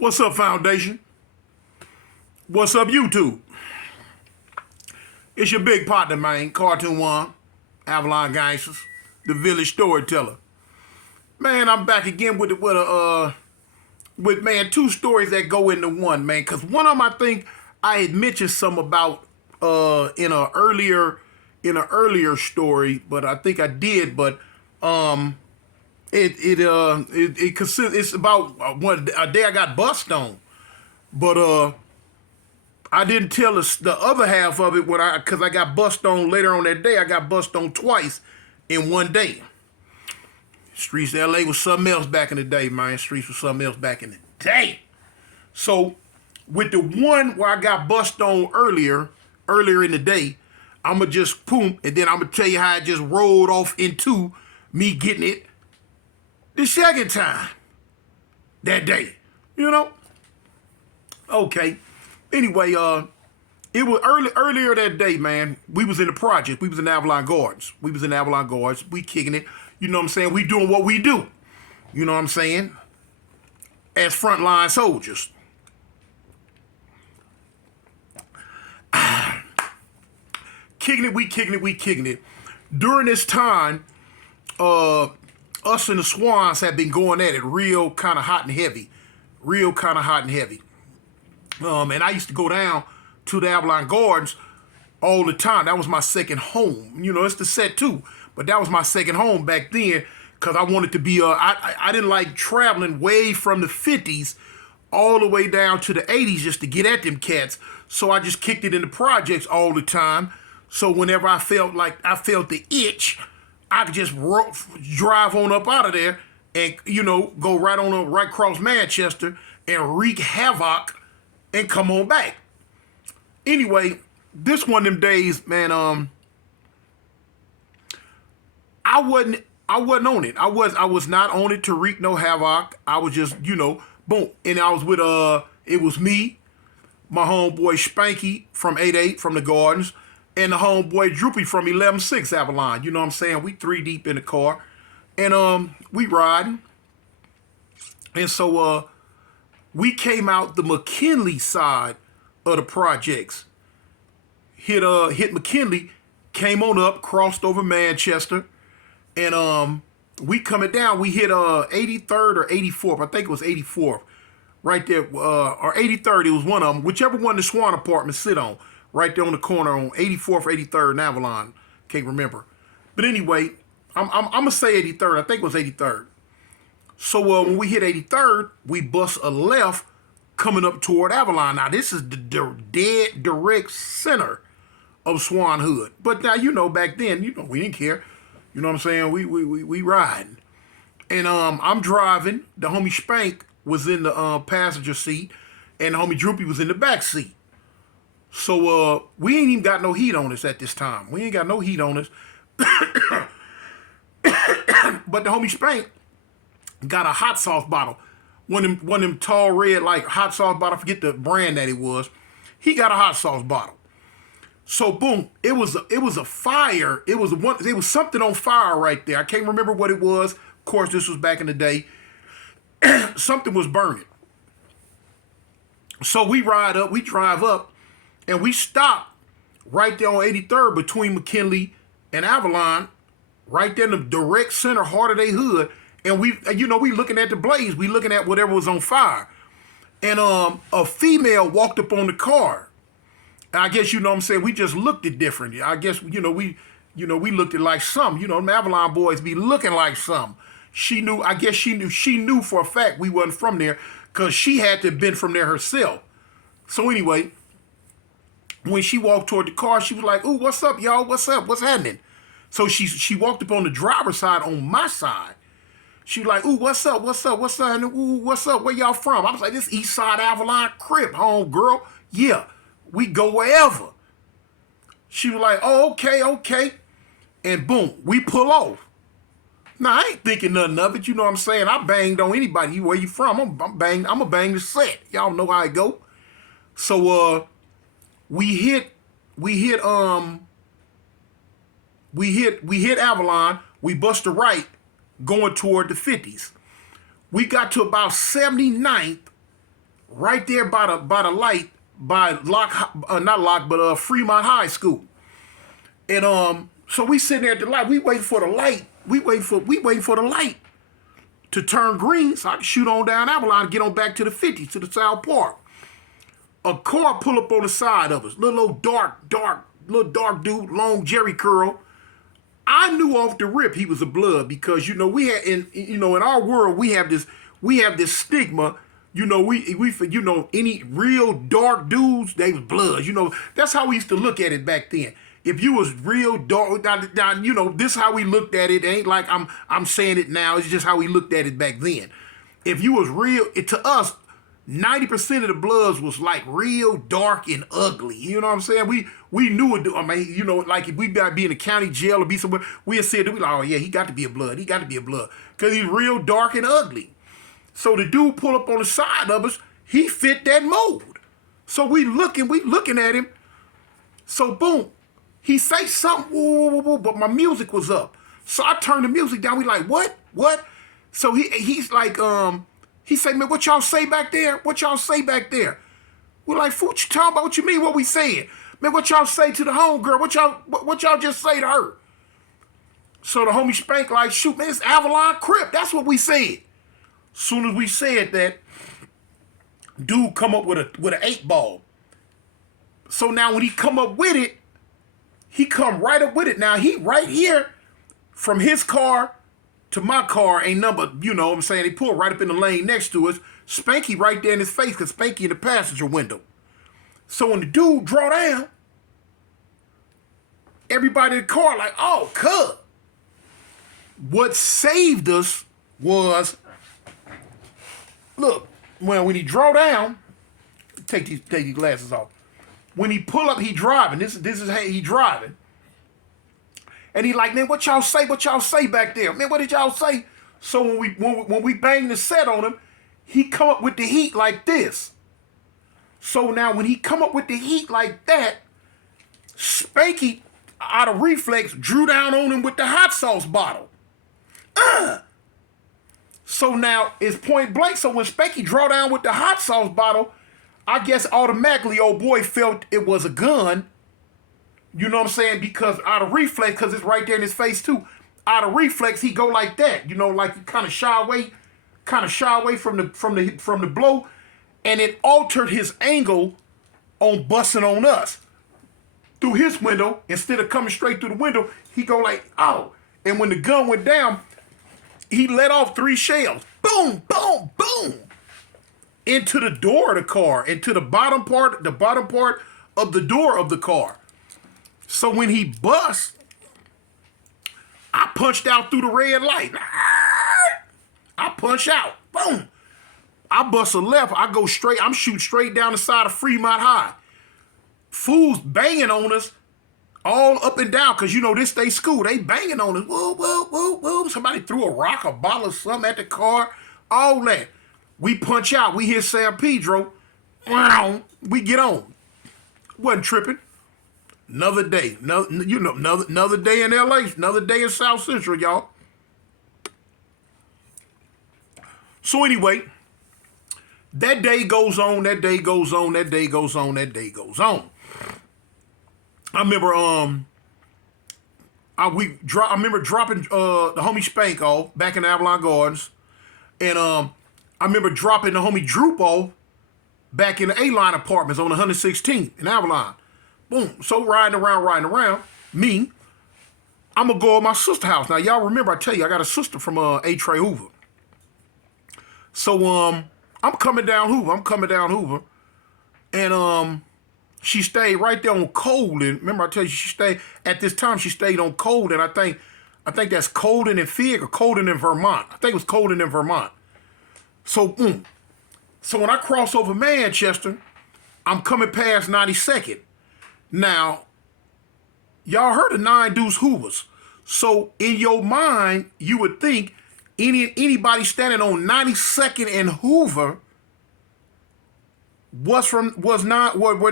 What's up, Foundation? What's up, YouTube? It's your big partner, man, Cartoon One, Avalon Gangsters, the village storyteller. Man, I'm back again with two stories that go into one, man. Cause one of them I think I had mentioned some about in an earlier story, but I think I did, but it's about a day I got bust on, but I didn't tell the other half of it because I got bust on later on that day. I got bust on twice in one day. Streets of LA was something else back in the day, man. Streets was something else back in the day. So with the one where I got bust on earlier in the day, I'ma just boom, and then I'ma tell you how I just rolled off into me getting it the second time that day. You know? Okay. Anyway, it was earlier that day, man. We was in the project. We was in Avalon Gardens. We kicking it. You know what I'm saying? We doing what we do. You know what I'm saying? As frontline soldiers. Kicking it. During this time, us and the swans have been going at it real kind of hot and heavy. And I used to go down to the Avalon Gardens all the time. That was my second home. You know, it's the set too, but that was my second home back then because I wanted to be, I didn't like traveling way from the 50s all the way down to the 80s just to get at them cats. So I just kicked it in the projects all the time. So whenever I felt the itch, I could just drive on up out of there and, you know, go right across Manchester and wreak havoc and come on back. Anyway, this one of them days, man, I wasn't on it. I was not on it to wreak no havoc. I was just, you know, boom. And I was with it was me, my homeboy Spanky from 88 from the Gardens, and the homeboy Droopy from 11-6 Avalon. You know what I'm saying? We three deep in the car. And we riding. And so we came out the McKinley side of the projects. Hit McKinley, came on up, crossed over Manchester, and we coming down. We hit 83rd or 84th. I think it was 84th, right there, or 83rd. It was one of them, whichever one the Swan apartment sit on, right there on the corner on 84th, 83rd, and Avalon. Can't remember, but anyway, I'm gonna say 83rd. I think it was 83rd. So when we hit 83rd, we bust a left coming up toward Avalon. Now, this is the dead direct center of Swan Hood. But now, you know, back then, you know, we didn't care. You know what I'm saying? We riding. And I'm driving. The homie Spank was in the passenger seat, and the homie Droopy was in the back seat. So we ain't even got no heat on us at this time. But the homie Spank got a hot sauce bottle. One of them tall red like hot sauce bottle. I forget the brand that it was. He got a hot sauce bottle. So boom, it was a fire. It was something on fire right there. I can't remember what it was. Of course, this was back in the day. Something was burning. So we drive up, and we stop right there on 83rd between McKinley and Avalon, right there in the direct center heart of their hood. And we looking at the blaze. We looking at whatever was on fire. And a female walked up on the car. And I guess, you know what I'm saying, we just looked it different. I guess, we looked it like some. You know, them Avalon boys be looking like some. She knew for a fact we wasn't from there because she had to have been from there herself. So anyway, when she walked toward the car, she was like, "Ooh, what's up, y'all? What's up? What's happening?" So she walked up on the driver's side on my side. She was like, "Ooh, what's up? And ooh, what's up? Where y'all from?" I was like, "This East Side Avalon crib, home girl. Yeah, we go wherever." She was like, "Oh, okay." And boom, we pull off. Now, I ain't thinking nothing of it. You know what I'm saying? I banged on anybody. Where you from? I'm gonna bang the set. Y'all know how it go. So we hit Avalon. We bust a right going toward the 50s. We got to about 79th right there by the light, by not Lock, but Fremont High School. And so we sitting there at the light. We waiting for the light. We waiting for the light to turn green so I can shoot on down Avalon and get on back to the 50 to the South Park. A car pull up on the side of us. Little dark dude, long Jerry curl. I knew off the rip he was a blood because we had in our world we have this stigma. Any real dark dudes, they was blood. That's how we used to look at it back then. If you was real dark, this is how we looked at it. It ain't like I'm saying it now. It's just how we looked at it back then. If you was real, to us, 90% of the bloods was like real dark and ugly. You know what I'm saying? We knew it. I mean, like if we got to be in a county jail or be somewhere, we'd say, we like, oh yeah, he got to be a blood. He got to be a blood because he's real dark and ugly. So the dude pull up on the side of us. He fit that mold. So we looking at him. So boom, he say something, whoa, whoa, whoa, but my music was up. So I turned the music down. We like, what? So he's like, he say, man, what y'all say back there? What y'all say back there? We're like, fool, what you talking about? What you mean? What we saying? Man, what y'all say to the homegirl? What y'all just say to her? So the homie Spank like, shoot, man, it's Avalon Crip. That's what we said. Soon as we said that, dude come up with an 8 ball. So now when he come up with it, he come right up with it. Now he right here from his car to my car ain't number, what I'm saying? They pull right up in the lane next to us. Spanky right there in his face because Spanky in the passenger window. So when the dude draw down, everybody in the car like, oh, cuz. What saved us was, look, when he draw down, take these glasses off. When he pull up, he driving. This is how he driving. And he like, man, what y'all say? What y'all say back there? Man, what did y'all say? So when we bang the set on him, he come up with the heat like this. So now when he come up with the heat like that, Spanky, out of reflex, drew down on him with the hot sauce bottle. So now it's point blank. So when Spanky draw down with the hot sauce bottle, I guess automatically old boy felt it was a gun. You know what I'm saying? Because out of reflex, because it's right there in his face too. Out of reflex, he go like that. Like he kind of shy away from the blow, and it altered his angle on busting on us through his window. Instead of coming straight through the window, he go like, oh. And when the gun went down, he let off 3 shells. Boom, boom, boom. Into the door of the car, into the bottom part of the door of the car. So when he bust, I punched out through the red light. I punch out. Boom. I bust a left. I go straight. I'm shooting straight down the side of Fremont High. Fools banging on us all up and down because, this they school. They banging on us. Whoa, whoa, whoa, whoa. Somebody threw a rock, a bottle, or something at the car. All that. We punch out. We hit San Pedro. We get on. Wasn't tripping. Another day. Another day in LA. Another day in South Central, y'all. So anyway, that day goes on. That day goes on. That day goes on. That day goes on. I remember I remember dropping the homie Spank off back in Avalon Gardens, and I remember dropping the homie Droop off back in the A-line apartments on 116th in Avalon. Boom. So riding around. Me, I'm gonna go to my sister's house. Now y'all remember I tell you I got a sister from A. Trey Hoover. So I'm coming down Hoover, and she stayed right there on Colden. Remember I tell you she stayed at this time. She stayed on Colden. I think that's Colden and Fig or Colden in Vermont. I think it was Colden in Vermont. So So when I cross over Manchester, I'm coming past 92nd. Now, y'all heard of 9 Deuce Hoovers. So in your mind, you would think anybody standing on 92nd and Hoover were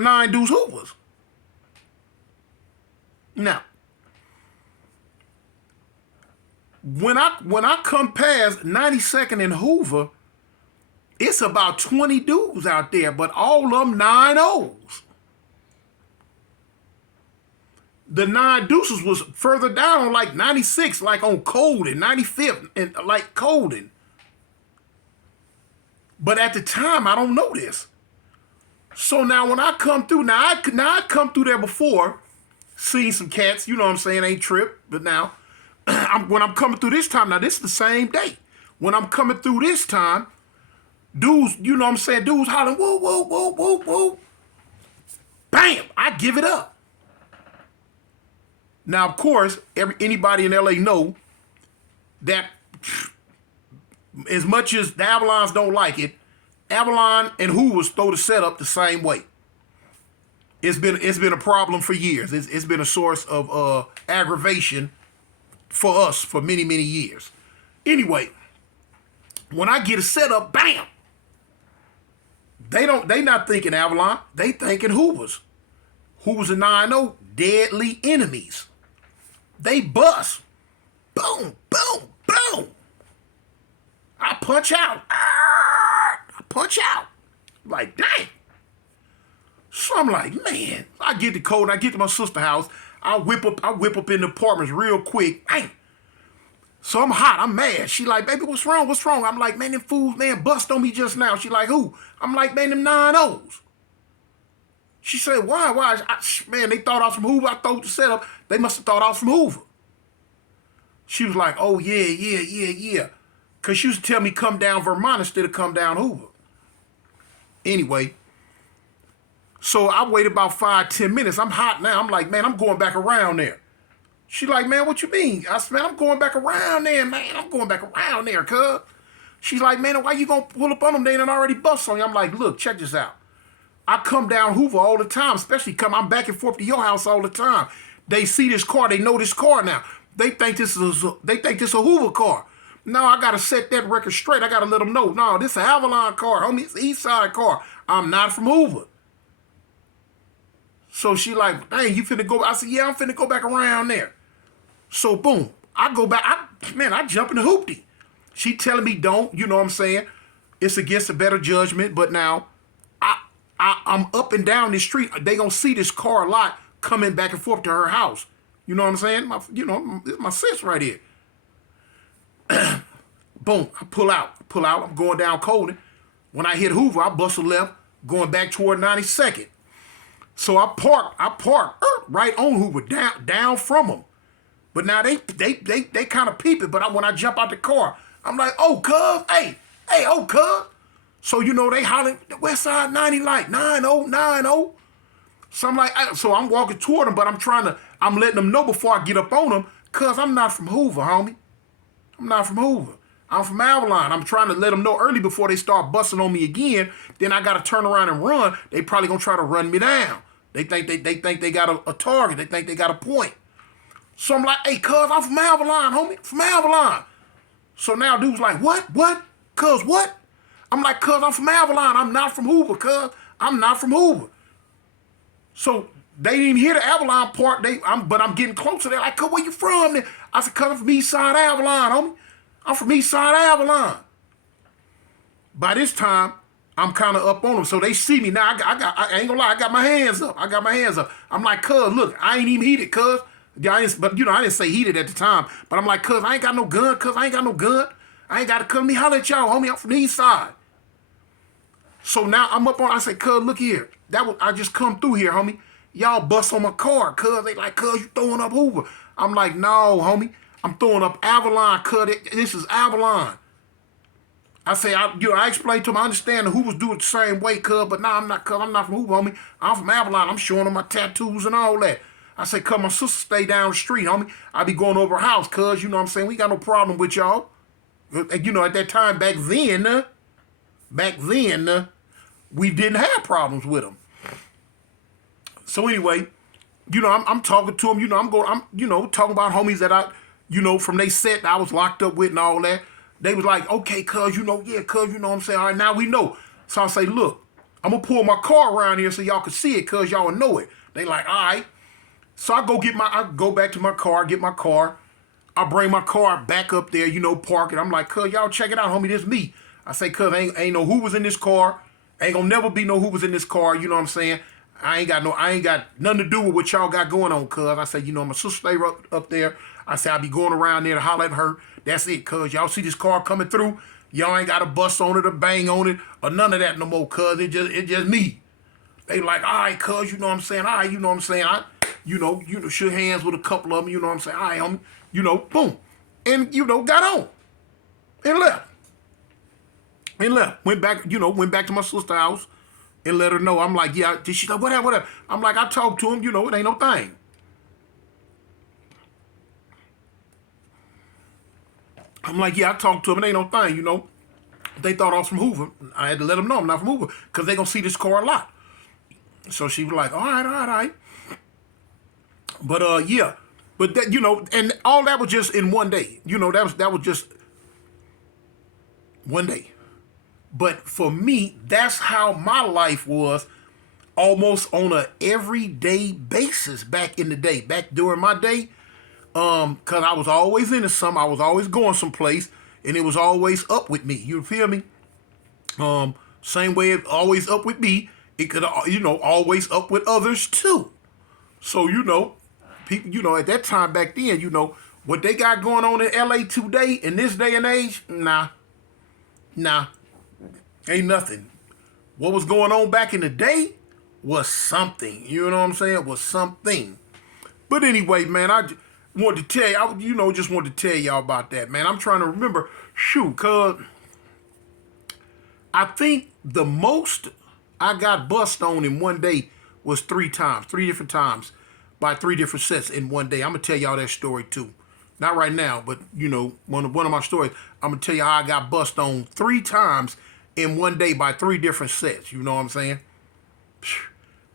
9 Deuce Hoovers. Now, when I come past 92nd and Hoover, It's about 20 dudes out there, but all of them 9-0s. The 9 deuces was further down on like 96, like on Colden, 95th, and like Colden. But at the time, I don't know this. So now when I come through, I come through there before, seen some cats, you know what I'm saying, ain't trip. But now, when I'm coming through this time, now this is the same day. When I'm coming through this time, dudes, you know what I'm saying, dudes hollering, whoa, whoa, whoa, whoa, whoa. Bam, I give it up. Now, of course, anybody in LA know that as much as the Avalons don't like it, Avalon and Hoovers throw the setup the same way. It's been a problem for years. It's been a source of aggravation for us for many, many years. Anyway, when I get a setup, bam! They not thinking Avalon, they thinking Hoovers. Hoovers and 9-0, deadly enemies. They bust. Boom, boom, boom. I punch out. I punch out. Like, dang. So I'm like, man, I get the code and I get to my sister's house. I whip up in the apartments real quick. Bang. So I'm hot. I'm mad. She like, baby, what's wrong? What's wrong? I'm like, man, them fools, man, bust on me just now. She like, who? I'm like, man, them 9-0s. She said, why? Man, they thought I was from Hoover. I thought the setup. They must have thought I was from Hoover. She was like, oh, yeah. Because she used to tell me come down Vermont instead of come down Hoover. Anyway, so I waited about 5-10 minutes. I'm hot now. I'm like, man, I'm going back around there. She like, man, what you mean? I said, man, I'm going back around there, man. I'm going back around there, cuz. She's like, man, why you going to pull up on them? They done already bust on you. I'm like, look, check this out. I come down Hoover all the time, especially I'm back and forth to your house all the time. They see this car. They know this car now. They think this is a Hoover car. No, I got to set that record straight. I got to let them know. No, this is an Avalon car, homie. It's an East Side car. I'm not from Hoover. So she like, dang, you finna go? I said, yeah, I'm finna go back around there. So boom, I go back. I jump in the hoopty. She telling me don't, you know what I'm saying? It's against a better judgment, but now I'm up and down the street. They gonna see this car a lot coming back and forth to her house. You know what I'm saying? It's my sis right here. Boom, I pull out. I'm going down Colden. When I hit Hoover, I bust a left, going back toward 92nd. So I park right on Hoover, down from them. But now they kind of peep it. But when I jump out the car, I'm like, oh, cuz, hey, oh, cuz. So, you know, they hollering, the West Side 90 like 90. So I'm like, so I'm walking toward them, but I'm letting them know before I get up on them, cuz I'm not from Hoover, homie. I'm not from Hoover. I'm from Avalon. I'm trying to let them know early before they start busting on me again. Then I got to turn around and run. They probably going to try to run me down. They think they got a target. They think they got a point. So I'm like, hey, cuz, I'm from Avalon, homie. From Avalon. So now dude's like, what? Cuz, what? I'm like, cuz, I'm from Avalon. I'm not from Hoover, cuz. I'm not from Hoover. So they didn't even hear the Avalon part. But I'm getting closer. They're like, cuz, where you from? I said, cuz, I'm from East Side Avalon, homie. I'm from East Side Avalon. By this time, I'm kind of up on them. So they see me now. I ain't gonna lie, I got my hands up. I'm like, cuz, look, I ain't even heated, cuz. I didn't say heated at the time. But I'm like, cuz, I ain't got no gun, cuz. I ain't got to come to me holler at y'all, homie. I'm from the East Side. So now I'm up on, I say, cuz, look here. I just come through here, homie. Y'all bust on my car, cuz. They like, cuz, you throwing up Hoover. I'm like, no, homie. I'm throwing up Avalon, cuz. This is Avalon. I say, I explained to them, I understand the Hoovers do it the same way, cuz, but nah, I'm not, cuz. I'm not from Hoover, homie. I'm from Avalon. I'm showing them my tattoos and all that. I say, cuz, my sister stay down the street, homie. I be going over her house, cuz, you know what I'm saying? We got no problem with y'all. You know, at that time, back then, we didn't have problems with them. So anyway, you know, I'm talking to them, you know, I'm talking about homies that I, you know, from they set that I was locked up with and all that. They was like, okay, cuz, you know, yeah, cuz, you know what I'm saying? All right, now we know. So I say, look, I'm going to pull my car around here so y'all can see it, cuz y'all know it. They like, all right. So I go back to my car, get my car. I bring my car back up there, you know, park it. I'm like, cuz, y'all check it out, homie, this me. I say, cuz ain't no Hoovers in this car. Ain't gonna never be no Hoovers in this car. You know what I'm saying? I ain't got nothing to do with what y'all got going on, cuz. I say, you know, my sister stay up there. I say, I be going around there to holler at her. That's it, cuz. Y'all see this car coming through? Y'all ain't got to bust on it or bang on it or none of that no more, cuz. It just me. They like, all right, cuz, you know what I'm saying? All right, you know what I'm saying? Shook hands with a couple of them, you know what I'm saying? All right, boom. And, got on and left. Went back to my sister's house and let her know. I'm like, yeah, she's like, whatever. I'm like, I talked to him, it ain't no thing. I'm like, yeah, I talked to him, it ain't no thing, They thought I was from Hoover. I had to let them know I'm not from Hoover because they going to see this car a lot. So she was like, all right. But, yeah. But, that, and all that was just in one day. That was just one day. But for me, that's how my life was almost on a everyday basis back in the day. Back during my day, because I was always into something. I was always going someplace, and it was always up with me. You feel me? Same way it always up with me, it could, always up with others too. So, people, at that time back then, what they got going on in LA today, in this day and age, nah, ain't nothing. What was going on back in the day was something. You know what I'm saying? Was something. But anyway, man, I wanted to tell you, just wanted to tell y'all about that, man. I'm trying to remember, cuz I think the most I got bust on in one day was 3 different times, by 3 different sets in one day. I'm going to tell y'all that story too. Not right now, but, one of my stories, I'm going to tell you how I got bust on 3 times in one day by 3 different sets. You know what I'm saying?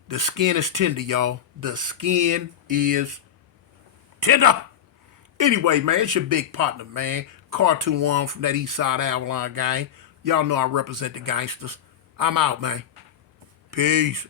The skin is tender, y'all. The skin is tender. Anyway, man, it's your big partner, man. Cartoon One from that East Side Avalon gang. Y'all know I represent the gangsters. I'm out, man. Peace.